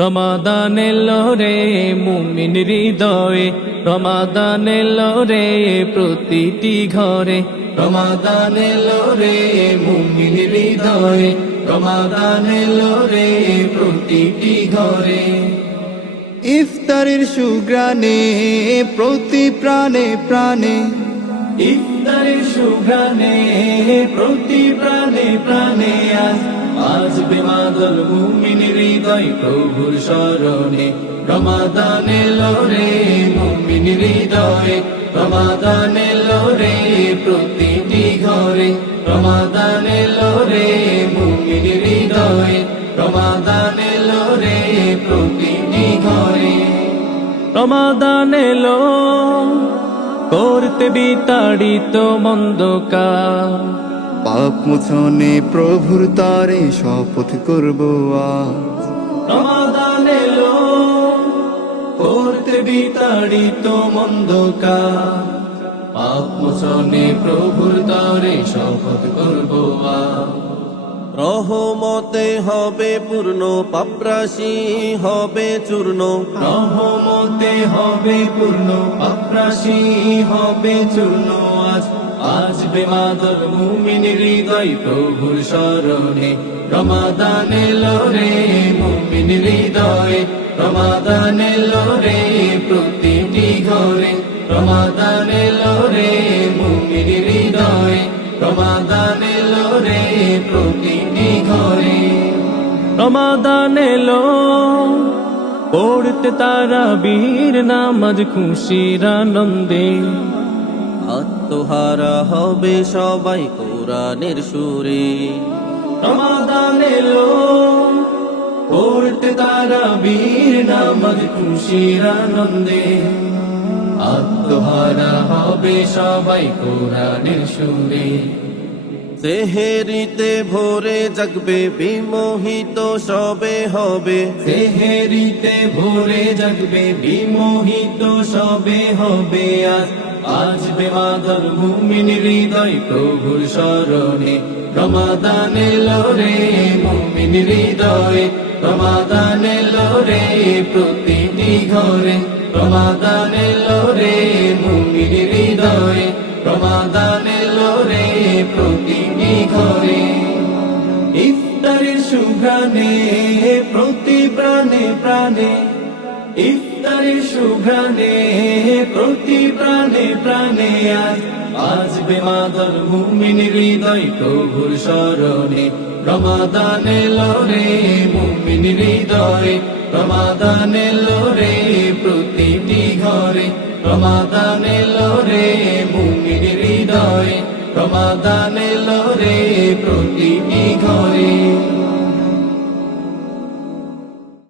রমাদান এলো রে মুমিন হৃদয়ে, রমাদান এলো রে প্রতিটি ঘরে, রমাদান এলো রে মুমিন হৃদয়ে, রমাদান এলো রে প্রতিটি ঘরে। ইফতারের সুগ্রাণে প্রতি প্রাণে প্রাণে, ইফতারের সুঘ্রাণে প্রতি প্রাণে প্রাণে আসবে মাদল মুমিন হৃদয় প্রভুর শরণে। রমাদান এলো রে মুমিন হৃদয়ে, রমাদান এলো রে প্রতিটি ঘরে, রমাদান এলো রে মুমিন হৃদয়ে, রমাদান এলো রে প্রতিটি ঘরে। রমাদান এলো করতে বিতাড়িত মন্দ কাজ, পাপ মোচনে প্রভুর তারে শপথ করব আজ। রমাদান এলো করতে বিতাড়িত মন্দ কাজ, পাপ মোচনে প্রভুর তরে শপথ করব আজ। রহমতে হবে পূর্ণ, পাপরাশি হবে চূর্ণ, রহমতে হবে পূর্ণ, পাপরাশি হবে চূর্ণ আজ। আসবে মাদল মুমিন হৃদয় প্রভুর শরণে। রমাদান এলো রে মুমিন হৃদয়ে, রমাদান এলো রে প্রতিটি ঘরে, রমাদান এলো রে মুমিন হৃদয়ে, রমাদান এলো রে প্রতিটি ঘরে। রমাদান এলো পড়তে তারাবির নামাজ খুশির আনন্দে, আত্মহারা হবে সবাই কোরআনের সুরে। রমাদান এলো পড়তে তারাবির নামাজ খুশির আনন্দে, আত্মহারা হবে সবাই কোরআনের সুরে। সেহেরিতে ভোরে জাগবে বিমোহিত সবে হবে, সেহেরিতে ভোরে জাগবে বিমোহিত সবে হবে আজ। আসবে মাদল মুমিন হৃদয় প্রভুর শরণে। রমাদান এলো রে মুমিন হৃদয়ে, রমাদান এলো রে প্রতিটি ঘরে, রমাদান এলো রে মুমিন হৃদয়ে, রমাদান এলো রে প্রতিটি ঘরে। ইফতারের সুঘ্রাণে প্রতি প্রাণে প্রাণে, ইফতারের সুঘ্রাণে প্রতি প্রাণে প্রাণে আসবে মাদল মুমিন হৃদয় প্রভুর শরণে। রমাদান এলো রে মুমিন হৃদয়ে, রমাদান এলো রে প্রতিটি ঘরে, রমাদান এলো রে মুমিন হৃদয়ে, রমাদান এলো রে প্রতিটি ঘরে।